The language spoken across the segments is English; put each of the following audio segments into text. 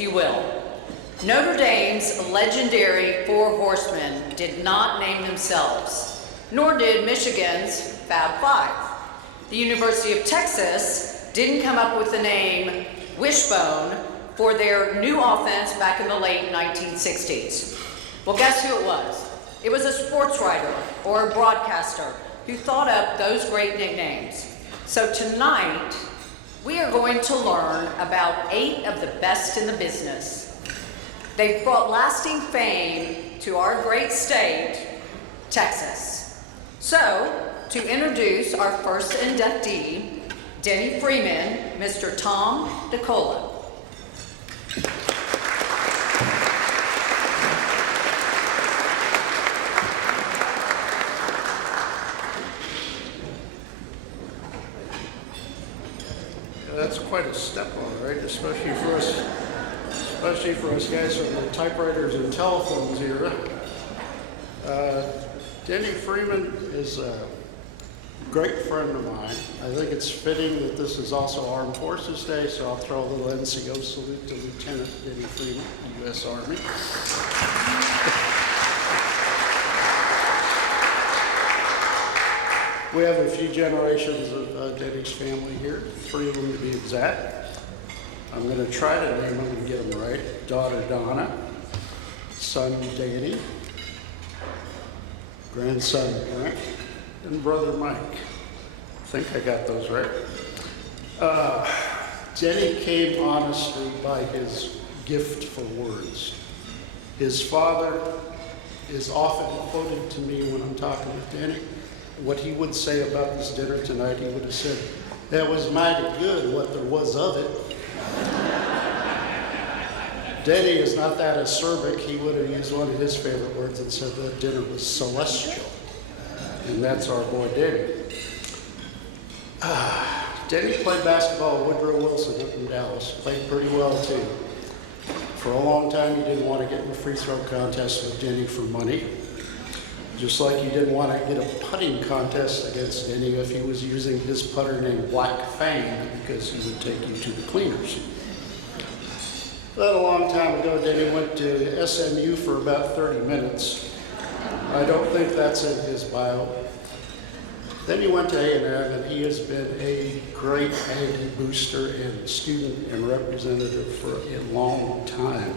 if you will. Notre Dame's legendary Four Horsemen did not name themselves, nor did Michigan's Fab Five. The University of Texas didn't come up with the name Wishbone for their new offense back in the late 1960s. Well, guess who it was? It was a sports writer or a broadcaster who thought up those great nicknames. So tonight, we are going to learn about 8 of the best in the business. They've brought lasting fame to our great state, Texas. So, to introduce our first inductee, Denne Freeman, Mr. Tom DeCola. That's quite a step on, right? Especially for us guys from the typewriters and telephones era. Denne Freeman is a great friend of mine. I think it's fitting that this is also Armed Forces Day, so I'll throw a little NCO salute to Lieutenant Denne Freeman, U.S. Army. We have a few generations of Denne's family here, 3 of them to be exact. I'm going to try to name them and get them right. Daughter Donna, son Denne, grandson Brent, and brother Mike. I think I got those right. Denne came honestly by his gift for words. His father is often quoted to me when I'm talking with Denne. What he would say about this dinner tonight, he would have said, "That was mighty good, what there was of it." Denne is not that acerbic. He would have used one of his favorite words and said that dinner was celestial. And that's our boy Denne. Denne played basketball at Woodrow Wilson up in Dallas. Played pretty well too. For a long time, he didn't want to get in a free throw contest with Denne for money. Just like he didn't want to get a putting contest against Denne if he was using his putter named Black Fang, because he would take you to the cleaners. But a long time ago, Denne went to SMU for about 30 minutes. I don't think that's in his bio. Then he went to A&M, and he has been a great Aggie booster and student and representative for a long time.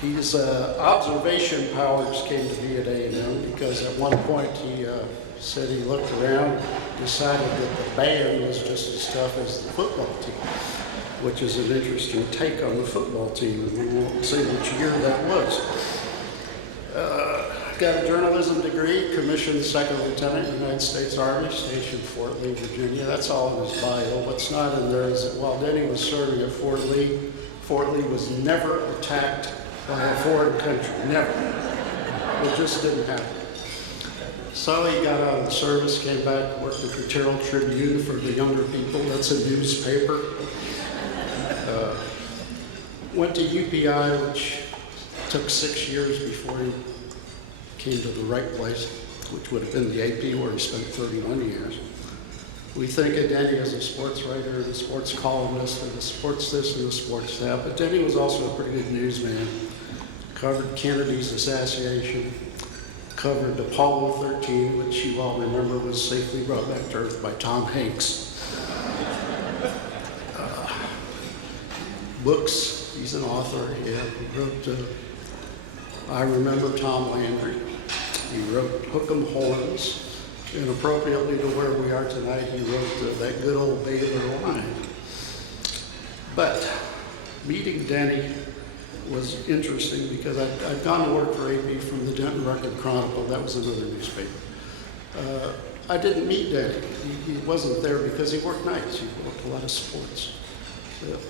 His observation powers came to be at A&M because at one point he said he looked around, decided that the band was just as tough as the football team, which is an interesting take on the football team, and we won't say which year that was. Got a journalism degree, commissioned second lieutenant in the United States Army, stationed Fort Lee, Virginia. That's all in his bio. What's not in there is that while Denne was serving at Fort Lee was never attacked by a foreign country, never. It just didn't happen. So he got out of the service, came back, worked at the Herald Tribune for the younger people. That's a newspaper. Went to UPI, which took 6 years before he came to the right place, which would have been the AP, where he spent 31 years. We think of Denne as a sports writer, and a sports columnist, and a sports this and a sports that, but Denne was also a pretty good newsman. Covered Kennedy's assassination, covered Apollo 13, which you all remember was safely brought back to Earth by Tom Hanks. Books, he's an author. He wrote I Remember Tom Landry. He wrote Hook 'em Horns. And appropriately to where we are tonight, he wrote that good old Baylor line. But meeting Denne was interesting because I'd gone to work for AP from the Denton Record Chronicle. That was another newspaper. I didn't meet Denne. He wasn't there because he worked nights. He worked a lot of sports.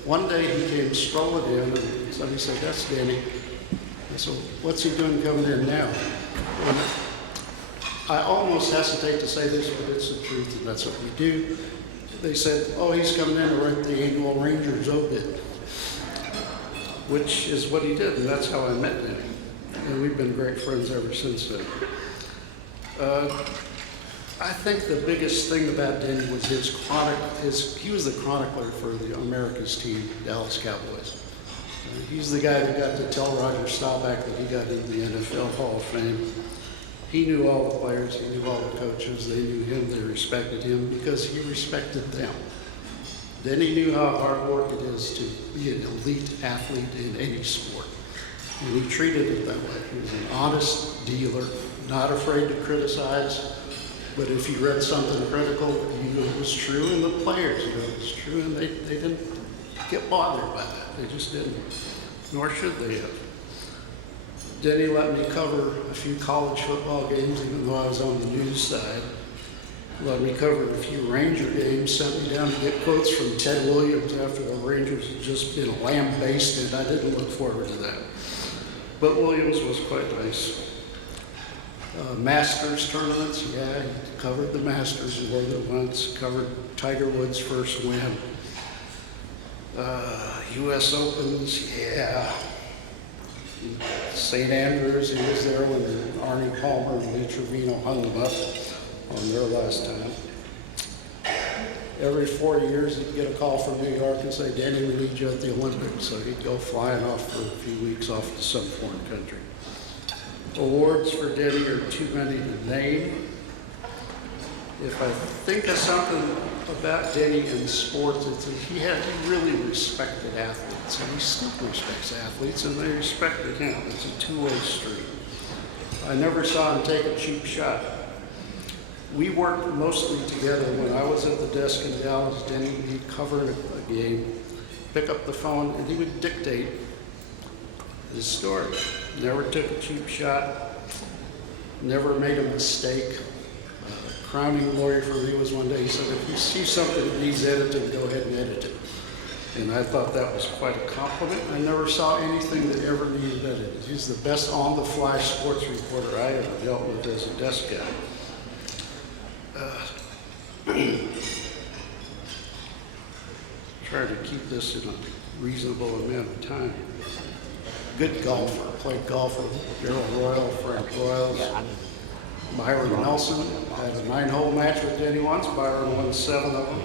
One day he came strolling in and somebody said, "That's Denne." I said, "What's he doing coming in now?" And I almost hesitate to say this, but it's the truth, and that's what we do. They said, "Oh, he's coming in to write the annual Rangers obit," which is what he did, and that's how I met him. And we've been great friends ever since then. I think the biggest thing about Denne was he was the chronicler for the America's team, Dallas Cowboys. He's the guy that got to tell Roger Staubach that he got into the NFL Hall of Fame. He knew all the players, he knew all the coaches, they knew him, they respected him because he respected them. Then he knew how hard work it is to be an elite athlete in any sport. And he treated it that way. He was an honest dealer, not afraid to criticize, but if he read something critical, he knew it was true, and the players knew it was true, and they didn't get bothered by that. They just didn't, nor should they have. Denny let me cover a few college football games, even though I was on the news side. Let me cover a few Ranger games, sent me down to get quotes from Ted Williams after the Rangers had just been lambasted. I didn't look forward to that. But Williams was quite nice. Masters tournaments, yeah, he covered the Masters more than once, covered Tiger Woods' first win. U.S. Opens, yeah. St. Andrews, he was there when Arnie Palmer and Lee Trevino hung them up on their last time. Every 4 years, he'd get a call from New York and say, Danny, we need you at the Olympics. So he'd go flying off for a few weeks off to some foreign country. Awards for Denny are too many to name. If I think of something about Denny in sports, it's that he really respected athletes, and he still respects athletes, and they respected him. It's a two-way street. I never saw him take a cheap shot. We worked mostly together. When I was at the desk in Dallas, Denny, he'd cover a game, pick up the phone, and he would dictate his story. Never took a cheap shot, never made a mistake. Crowning lawyer for me was one day, he said, if you see something that needs editing, go ahead and edit it. And I thought that was quite a compliment. I never saw anything that ever needed edited. He's the best on-the-fly sports reporter I ever dealt with as a desk guy. Try to keep this in a reasonable amount of time. Good golfer, played golf with Darrell Royal, Frank Royals. Byron Nelson had a 9-hole match with Denny once. Byron won 7 of them.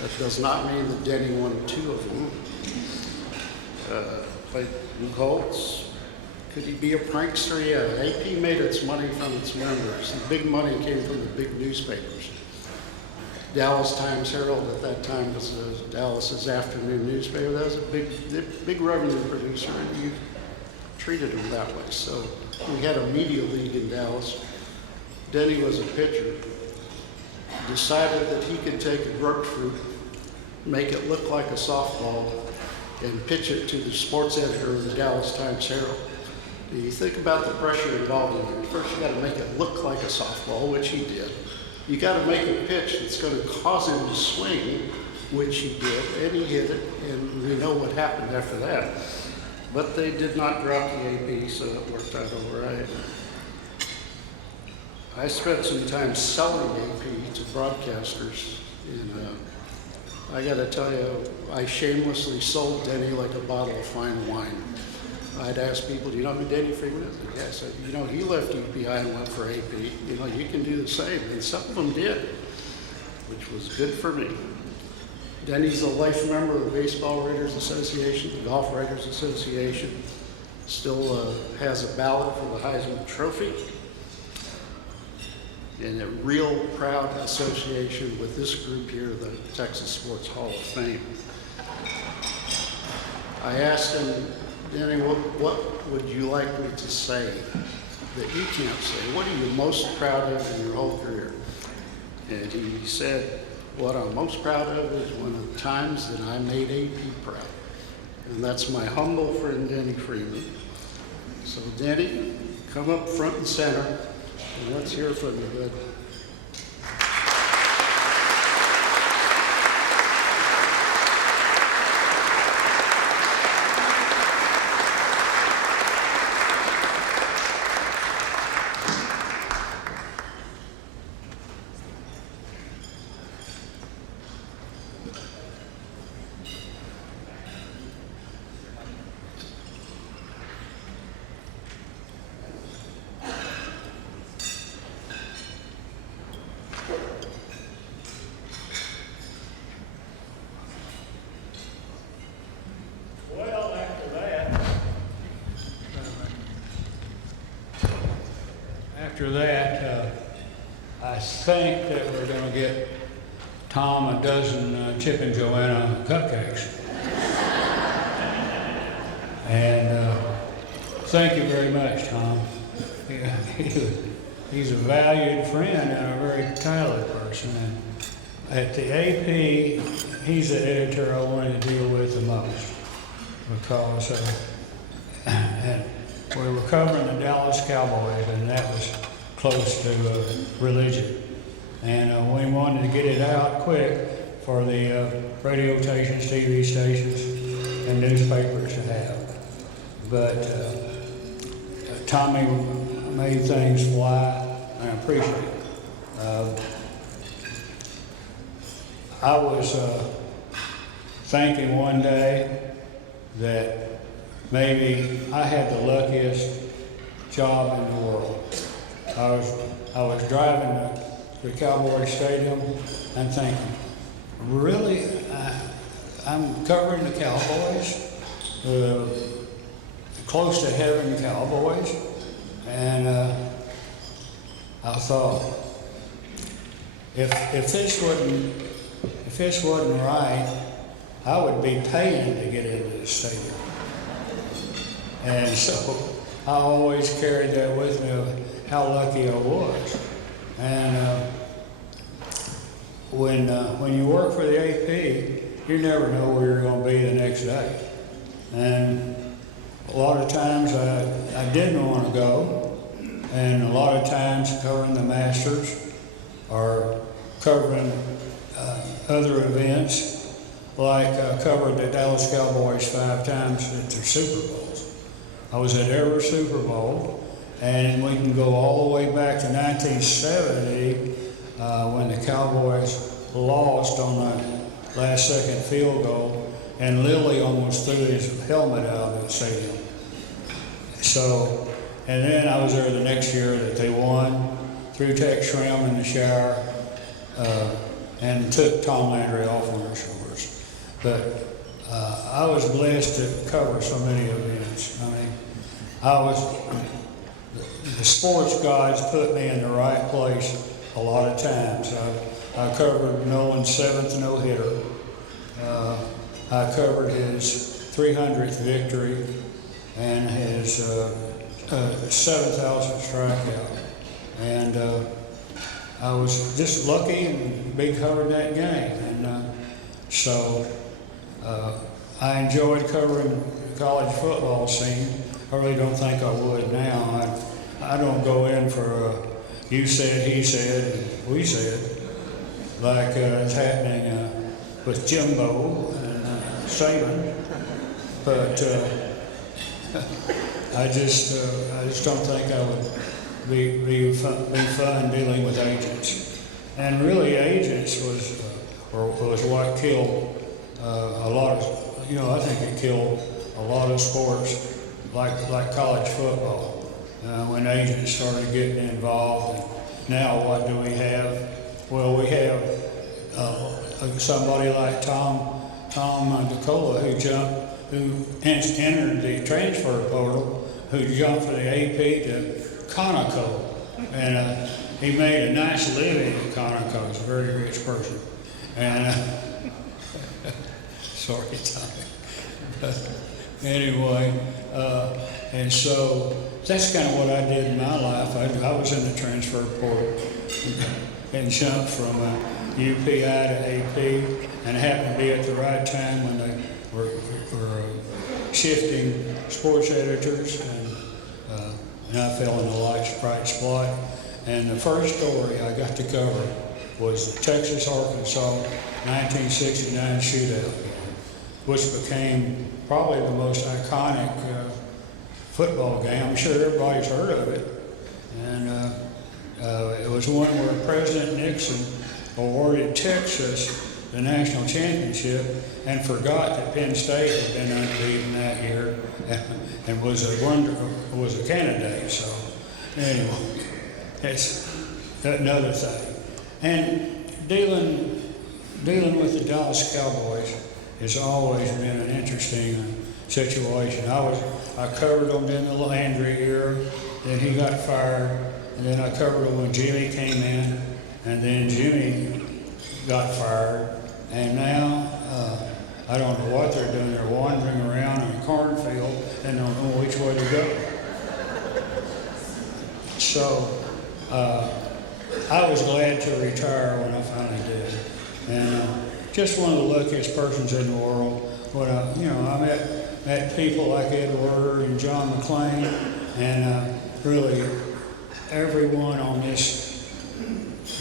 That does not mean that Denny won 2 of them. Played Luke Holtz. Could he be a prankster? Yeah. AP made its money from its members. The big money came from the big newspapers. Dallas Times-Herald at that time was Dallas's afternoon newspaper. That was a big revenue producer, and you treated him that way. So we had a media league in Dallas. Denny was a pitcher, decided that he could take a grapefruit, make it look like a softball, and pitch it to the sports editor of the Dallas Times-Herald. You think about the pressure involved in it. First, you got to make it look like a softball, which he did. You got to make a pitch that's going to cause him to swing, which he did, and he hit it, and we know what happened after that. But they did not drop the AP, so it worked out all right. I spent some time selling AP to broadcasters, and I got to tell you, I shamelessly sold Denny like a bottle of fine wine. I'd ask people, do you know who Denny Freeman is? Yes. You know, he left EPI and went for AP. You know, you can do the same. And some of them did, which was good for me. Denny's a life member of the Baseball Writers Association, the Golf Writers Association. Still has a ballot for the Heisman Trophy. And a real proud association with this group here, the Texas Sports Hall of Fame. I asked him, Denny, what would you like me to say that you can't say? What are you most proud of in your whole career? And he said, what I'm most proud of is one of the times that I made AP proud. And that's my humble friend, Denny Freeman. So Denny, come up front and center, and let's hear from you, bud. after that, I think that we're going to get Tom a dozen Chip and Joanna cupcakes. And thank you very much, Tom. He's a valued friend and a very talented person. And at the AP, he's the editor I wanted to deal with the most because and we were covering the Dallas Cowboys, and that was close to religion. And we wanted to get it out quick for the radio stations, TV stations, and newspapers to have. But Tommy made things fly, and I appreciate it. I was thinking one day that maybe I had the luckiest job in the world. I was driving to the Cowboy Stadium and thinking, really, I'm covering the Cowboys, close to heaven Cowboys, and I thought, if this wasn't right, I would be paying to get into the stadium. And so I always carried that with me of how lucky I was. And when you work for the AP, you never know where you're going to be the next day. And a lot of times I didn't want to go, and a lot of times covering the Masters or covering other events, like I covered the Dallas Cowboys 5 times at their Super Bowls. I was at every Super Bowl, and we can go all the way back to 1970 when the Cowboys lost on the last second field goal, and Lilly almost threw his helmet out of the stadium. So, and then I was there the next year that they won, threw Tex Schramm in the shower, and took Tom Landry off on their shoulders. But I was blessed to cover so many events. I mean, the sports gods put me in the right place a lot of times. I covered Nolan's 7th no-hitter. I covered his 300th victory and his 7,000th strikeout. And I was just lucky and be covering that game. And so I enjoyed covering the college football scene. I really don't think I would now. I don't go in for you said, he said, and we said, like it's happening with Jimbo and Saban. But I just don't think I would be fun dealing with agents. And really, agents was what killed a lot of, I think it killed a lot of sports like college football. When agents started getting involved, and now what do we have? Well, we have somebody like Tom DeCola who entered the transfer portal, who jumped for the AP to Conoco, and he made a nice living at Conoco. He's a very rich person, and sorry, Tommy. But anyway, and so that's kind of what I did in my life. I was in the transfer portal and jumped from UPI to AP, and happened to be at the right time when they were shifting sports editors, and I fell in the bright spot. And the first story I got to cover was the Texas-Arkansas 1969 shootout, which became probably the most iconic football game. I'm sure everybody's heard of it. And it was one where President Nixon awarded Texas the national championship and forgot that Penn State had been unbeaten that year and was a candidate. So anyway, it's another thing. And dealing with the Dallas Cowboys has always been an interesting situation. I covered them in the Landry era, then he got fired, and then I covered it when Jimmy came in, and then Jimmy got fired, and now I don't know what they're doing. They're wandering around in a cornfield and don't know which way to go. So I was glad to retire when I finally did, and just one of the luckiest persons in the world. When I met people like Ed Werder and John McClain, and really everyone on this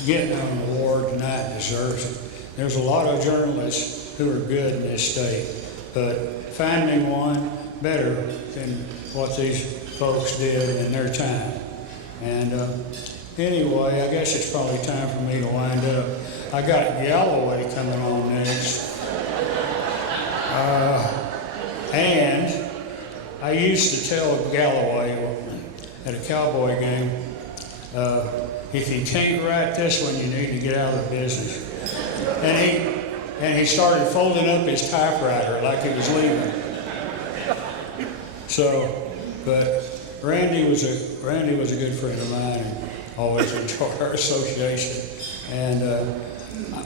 getting an award tonight deserves it. There's a lot of journalists who are good in this state, but finding one better than what these folks did in their time. And anyway, I guess it's probably time for me to wind up. I got Galloway coming on next. And I used to tell Galloway at a Cowboy game, if you can't write this one, you need to get out of the business. And he started folding up his typewriter like he was leaving. So, but Randy was a good friend of mine, and always enjoyed our association. And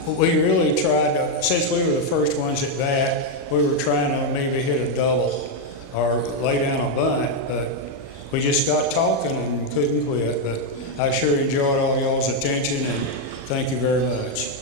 we really tried to, since we were the first ones at bat, we were trying to maybe hit a double or lay down a bunt, but we just got talking and couldn't quit. But I sure enjoyed all y'all's attention, and thank you very much.